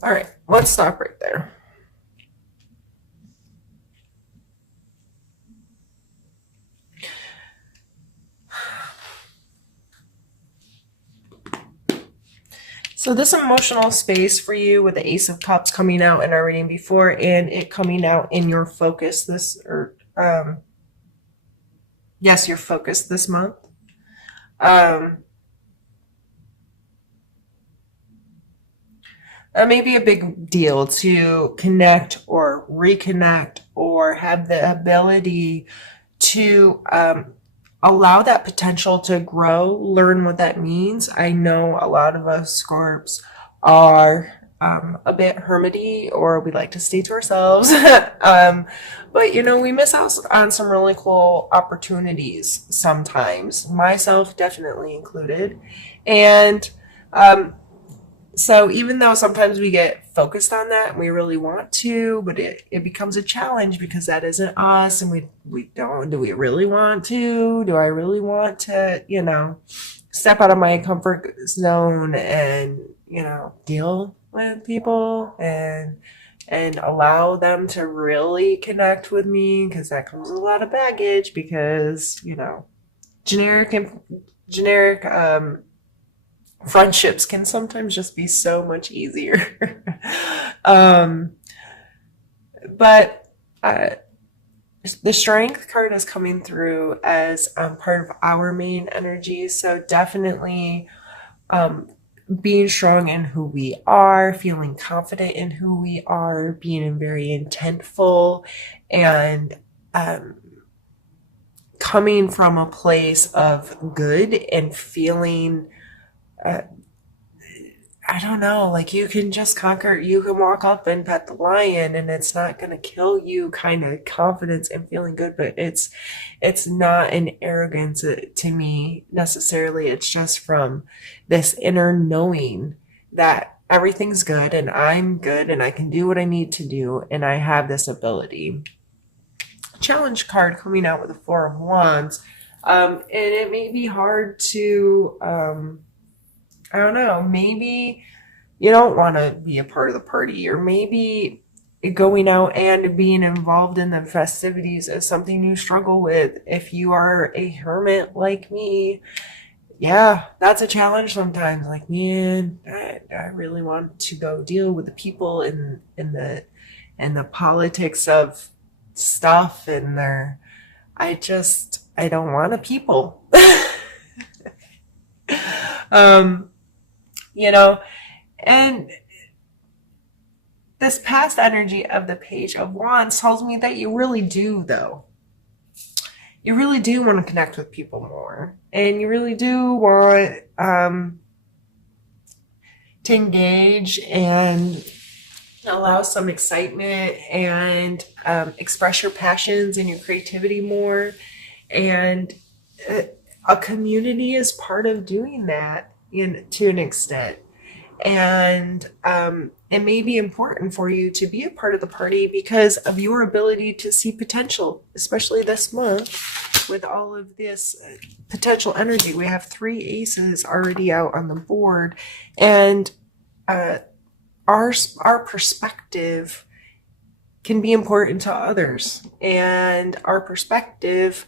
All right, let's stop right there. So this emotional space for you with the Ace of Cups coming out in our reading before and it coming out in your focus your focus this month. Um, That may be a big deal to connect or reconnect or have the ability to allow that potential to grow, learn what that means. I know a lot of us Scorps are a bit hermity or we like to stay to ourselves. But, we miss out on some really cool opportunities sometimes, myself definitely included. And um, so even though sometimes we get focused on that and we really want to, but it becomes a challenge because that isn't us and we don't, do we really want to? Do I really want to, step out of my comfort zone and, deal with people and allow them to really connect with me because that comes with a lot of baggage because, generic and generic friendships can sometimes just be so much easier. um, but the strength card is coming through as part of our main energy. So definitely um, being strong in who we are, feeling confident in who we are, being very intentful, and um, coming from a place of good and feeling uh, I don't know, like you can walk up and pet the lion and it's not going to kill you kind of confidence and feeling good, but it's not an arrogance to me necessarily. It's just from this inner knowing that everything's good and I'm good and I can do what I need to do and I have this ability. Challenge card coming out with the Four of Wands. And it may be hard to I don't know, maybe you don't want to be a part of the party, or maybe going out and being involved in the festivities is something you struggle with. If you are a hermit like me, yeah, that's a challenge sometimes. Like, man, I really want to go deal with the people in the politics of stuff and their I don't want to people. um, you know, and this past energy of the Page of Wands tells me that you really do, though. You really do want to connect with people more. And you really do want to engage and allow some excitement and express your passions and your creativity more. And a community is part of doing that to an extent. And it may be important for you to be a part of the party because of your ability to see potential, especially this month with all of this potential energy. We have three aces already out on the board, and uh, our perspective can be important to others, and our perspective,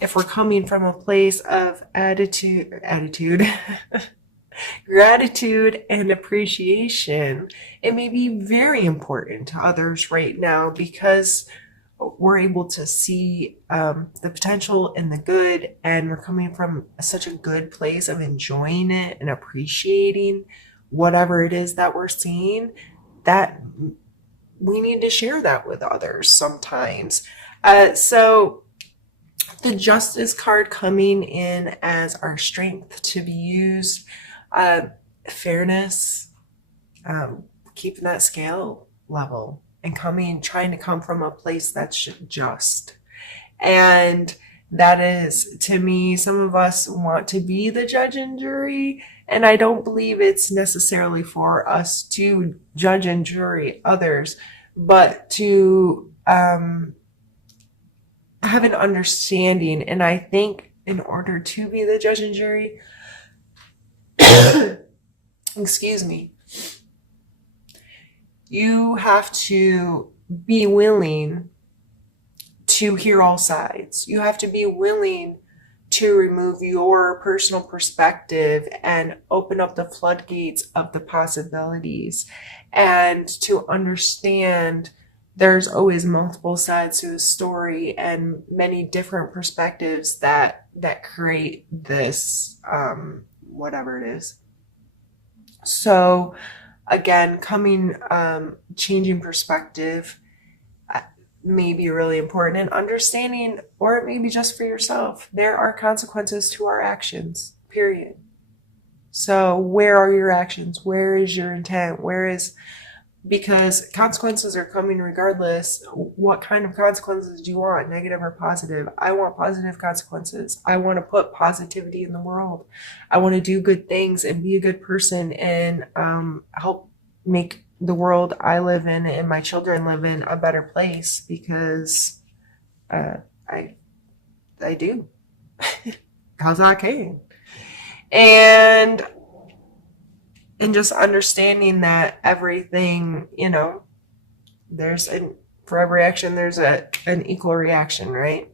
if we're coming from a place of attitude gratitude and appreciation, it may be very important to others right now because we're able to see the potential and the good, and we're coming from such a good place of enjoying it and appreciating whatever it is that we're seeing, that we need to share that with others sometimes. So the Justice card coming in as our strength to be used, uh, fairness, keeping that scale level and trying to come from a place that's just. And that is, to me, some of us want to be the judge and jury. And I don't believe it's necessarily for us to judge and jury others, but to have an understanding. And I think in order to be the judge and jury, excuse me, You have to be willing to hear all sides. You have to be willing to remove your personal perspective and open up the floodgates of the possibilities and to understand there's always multiple sides to a story and many different perspectives that create this whatever it is. So again, changing perspective may be really important, and understanding, or it may be just for yourself, there are consequences to our actions, period. So where are your actions? Where is your intent? Because consequences are coming regardless. What kind of consequences do you want, negative or positive? I want positive consequences. I want to put positivity in the world. I want to do good things and be a good person and help make the world I live in and my children live in a better place because uh, I I do because I can. And just understanding that everything, there's an for every action there's an equal reaction, right?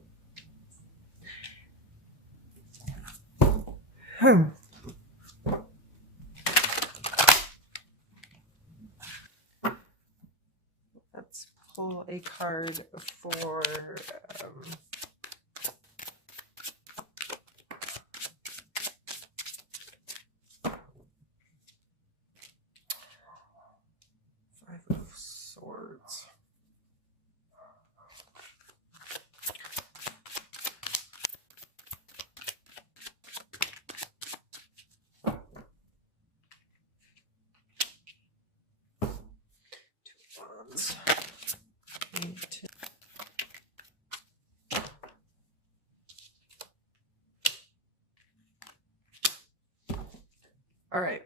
Hmm. Let's pull a card for um, Five of Swords. Two Wands. All right.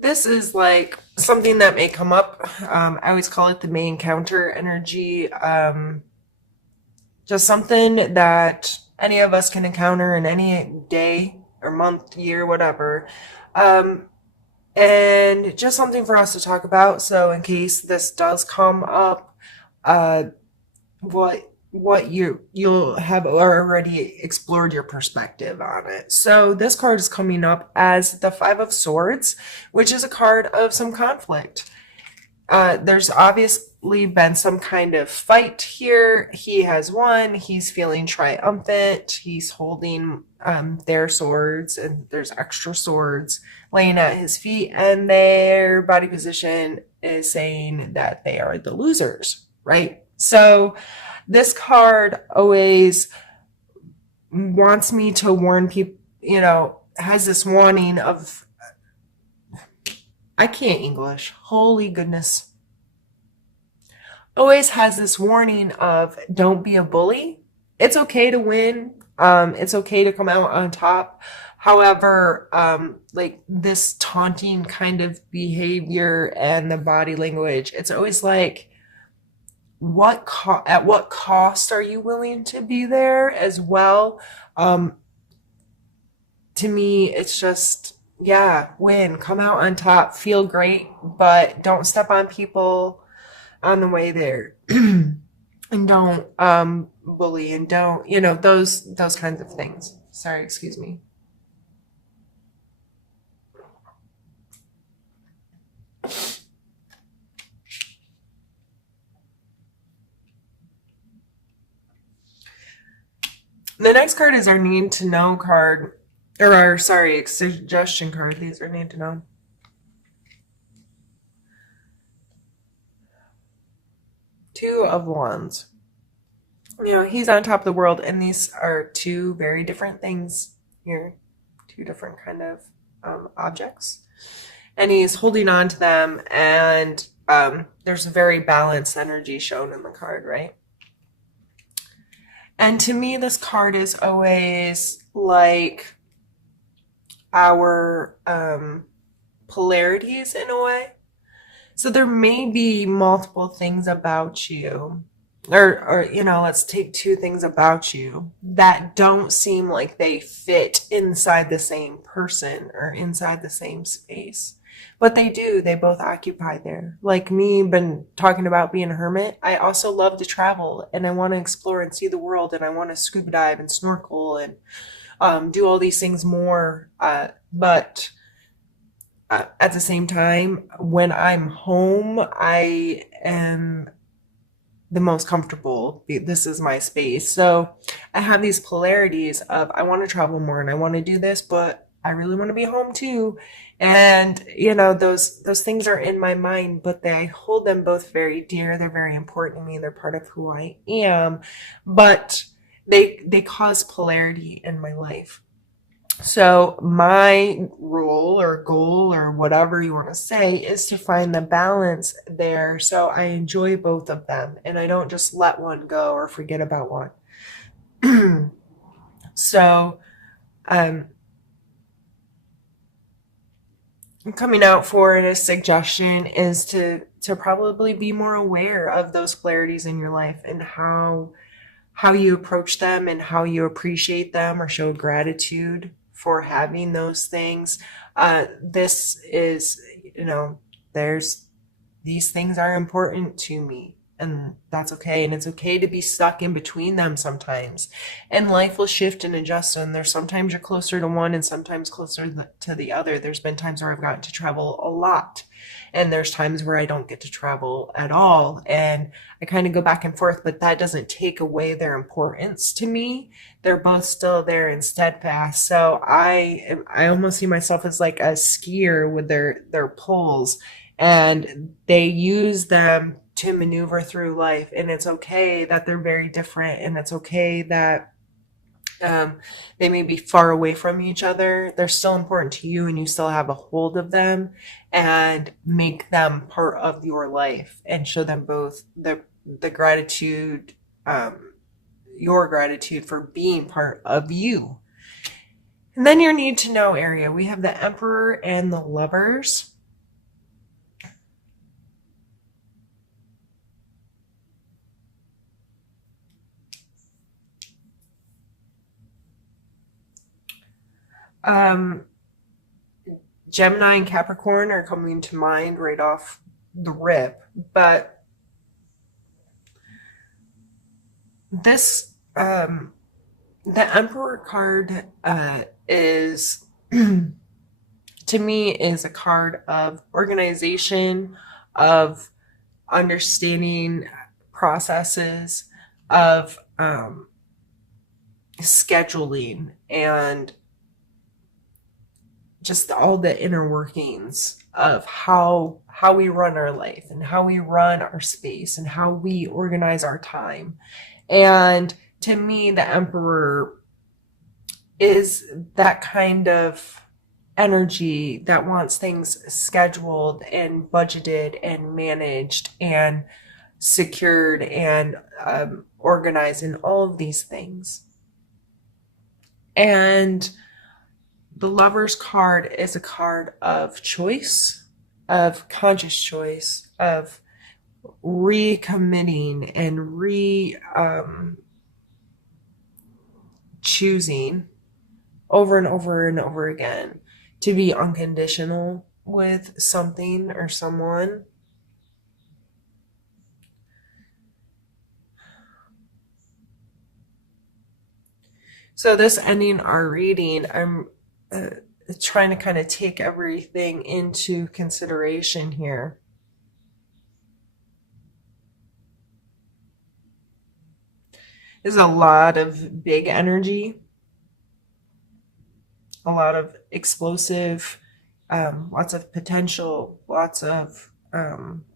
This is like something that may come up. I always call it the main counter energy. Just something that any of us can encounter in any day or month, year, whatever. Um, and just something for us to talk about. So, in case this does come up, uh, what you'll have already explored your perspective on it. So this card is coming up as the Five of Swords, which is a card of some conflict. There's obviously been some kind of fight here. He has won. He's feeling triumphant. He's holding their swords, and there's extra swords laying at his feet, and their body position is saying that they are the losers, right? So this card always wants me to warn people, has this warning of, I can't English. Holy goodness. Always has this warning of don't be a bully. It's okay to win. It's okay to come out on top. However, like this taunting kind of behavior and the body language, it's always like, at what cost are you willing to be there as well? Um, to me, it's just, yeah, win, come out on top, feel great, but don't step on people on the way there. And don't bully and don't, those kinds of things. Sorry, excuse me. The next card is our need to know card, or our, sorry, suggestion card. These are need to know. Two of Wands. He's on top of the world, and these are two very different things here, two different kind of objects, and he's holding on to them, and there's a very balanced energy shown in the card, right? And to me, this card is always like our polarities in a way. So there may be multiple things about you, or let's take two things about you that don't seem like they fit inside the same person or inside the same space. But they do. They both occupy there. Like me, been talking about being a hermit. I also love to travel and I want to explore and see the world and I want to scuba dive and snorkel and do all these things more. But at the same time, when I'm home, I am the most comfortable. This is my space. So I have these polarities of I want to travel more and I want to do this, but I really want to be home too. And those things are in my mind, but I hold them both very dear. They're very important to me. They're part of who I am. But they cause polarity in my life. So my role or goal or whatever you want to say is to find the balance there so I enjoy both of them and I don't just let one go or forget about one. So um, coming out for a suggestion is to probably be more aware of those polarities in your life and how you approach them and how you appreciate them or show gratitude for having those things. This is, there's these things are important to me. And that's okay. And it's okay to be stuck in between them sometimes. And life will shift and adjust. And there's sometimes you're closer to one and sometimes closer to the other. There's been times where I've gotten to travel a lot. And there's times where I don't get to travel at all. And I kind of go back and forth, but that doesn't take away their importance to me. They're both still there and steadfast. So I almost see myself as like a skier with their poles and they use them to maneuver through life. And it's okay that they're very different, and it's okay that they may be far away from each other. They're still important to you, and you still have a hold of them, and make them part of your life, and show them both the gratitude, your gratitude for being part of you. And then your need to know area. We have the Emperor and the Lovers. Um, Gemini and Capricorn are coming to mind right off the rip, but this the Emperor card is to me is a card of organization, of understanding processes, of scheduling, and just all the inner workings of how we run our life and how we run our space and how we organize our time. And to me, the Emperor is that kind of energy that wants things scheduled and budgeted and managed and secured and organized and all of these things. And the Lover's card is a card of choice, of conscious choice, of recommitting and choosing over and over and over again to be unconditional with something or someone. So this ending our reading, I'm trying to kind of take everything into consideration here. There's a lot of big energy, a lot of explosive, lots of potential, lots of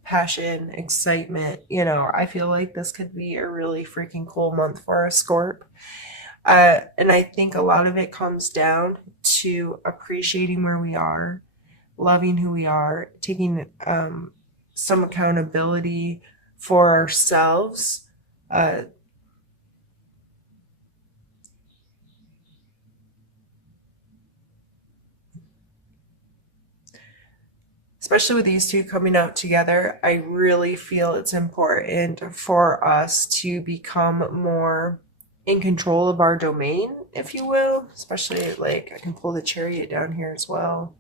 passion, excitement. I feel like this could be a really freaking cool month for our Scorp. And I think a lot of it comes down to appreciating where we are, loving who we are, taking some accountability for ourselves. Uh, especially with these two coming out together, I really feel it's important for us to become more in control of our domain, if you will. Especially, like, I can pull the chariot down here as well.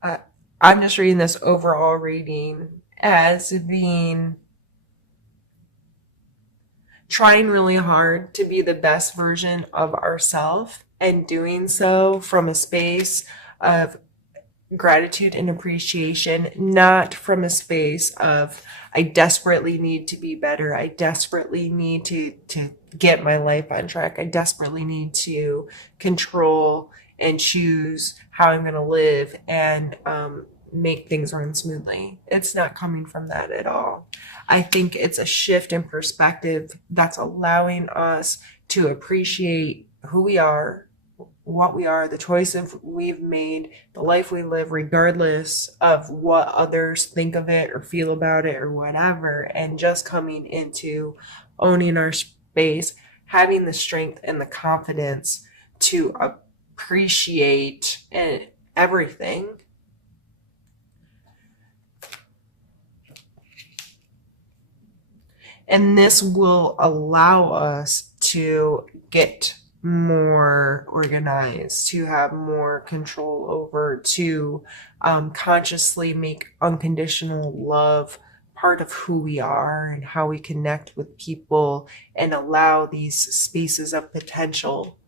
Uh, I'm just reading this overall reading as being trying really hard to be the best version of ourselves and doing so from a space of gratitude and appreciation, not from a space of I desperately need to be better. I desperately need to get my life on track. I desperately need to control and choose how I'm going to live and make things run smoothly. It's not coming from that at all. I think it's a shift in perspective that's allowing us to appreciate who we are, what we are, the choices we've made, the life we live, regardless of what others think of it or feel about it or whatever, and just coming into owning our space, having the strength and the confidence to appreciate everything. And this will allow us to get more organized, to have more control over, to consciously make unconditional love part of who we are and how we connect with people and allow these spaces of potential,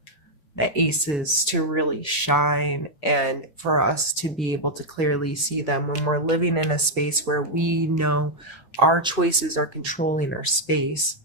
the aces, to really shine and for us to be able to clearly see them when we're living in a space where we know our choices are controlling our space,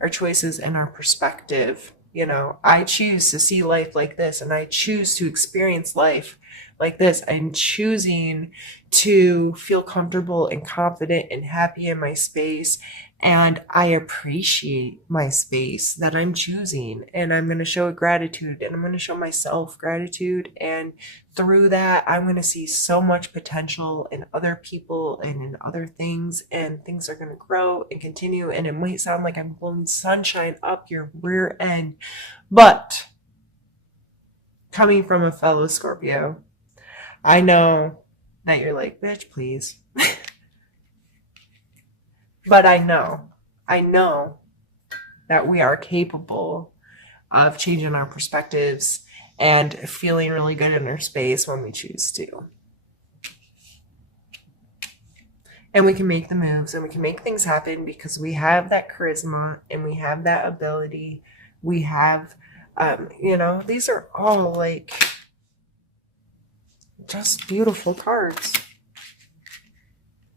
our choices and our perspective. You know, I choose to see life like this and I choose to experience life like this. I'm choosing to feel comfortable and confident and happy in my space. And I appreciate my space that I'm choosing. And I'm going to show it gratitude and I'm going to show myself gratitude. And through that, I'm going to see so much potential in other people and in other things. And things are going to grow and continue. And it might sound like I'm blowing sunshine up your rear end. But coming from a fellow Scorpio, I know that you're like, bitch, please. But I know that we are capable of changing our perspectives and feeling really good in our space when we choose to. And we can make the moves and we can make things happen because we have that charisma and we have that ability. We have, these are all like just beautiful cards.